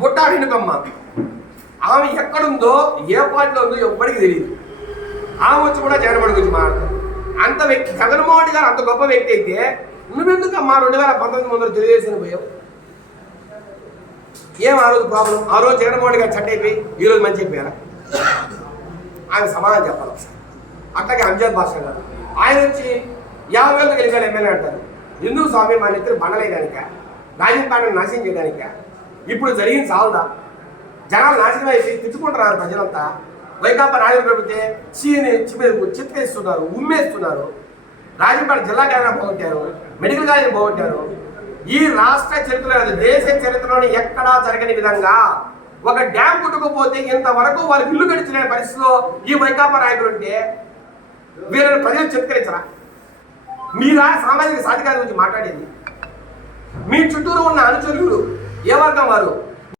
బుట్టాడినకమ్మ ఆమె ఎక్కడుందో ఏ పార్టీలో ఉందో ఎవ్వడికి తెలియదు ఆమె వచ్చి కూడా జగన్మోహన్ గురించి మాట్లాడతాం అంత వ్యక్తి జగన్మోహన్ గారు అంత గొప్ప వ్యక్తి అయితే నువ్వెందుకు అమ్మా రెండు వేల పంతొమ్మిది వందలు తెలుగుదేశం పోయావు? ఏం ఆ రోజు ప్రాబ్లం ఆ రోజు జగన్మోహన్ గారు చెడ్డ అయిపోయి ఈ రోజు మంచి అయిపోయారా ఆయన సమాధానం చెప్పాలి ఒకసారి. అట్లాగే అంజాద్ భాష గారు ఆయన వచ్చి యాభై వేలకు గెలిచాడు ఎమ్మెల్యే అంటారు. ఎందుకు స్వామి మన ఇద్దరు బండలేదానిక? రాజీవ్ నాశనం చేయడానిక? ఇప్పుడు జరిగింది సాగుదా జనాలు నాశనం అయిపోయి తిట్టుకుంటున్నారు ప్రజలంతా. వైకాపా రాజకీయ ప్రభుత్వం చీని చిత్తేస్తున్నారు ఉమ్మేస్తున్నారు. రాజంపేట జిల్లా కేంద్రం పోగొట్టారు మెడికల్ కాలేజ్ పోగొట్టారు. ఈ రాష్ట్ర చరిత్రలో దేశ చరిత్రలోని ఎక్కడా జరగని విధంగా ఒక డ్యామ్ కొట్టుకుపోతే ఇంతవరకు వాళ్ళకి ఇల్లు గడిచిన పరిస్థితిలో ఈ వైకాపా నాయకులు ఉంటే వీళ్ళని ప్రజలు చిత్కరించరా? మీరా సామాజిక సాధికారం గురించి మాట్లాడేది? మీ చుట్టూరు ఉన్న అనుచరులు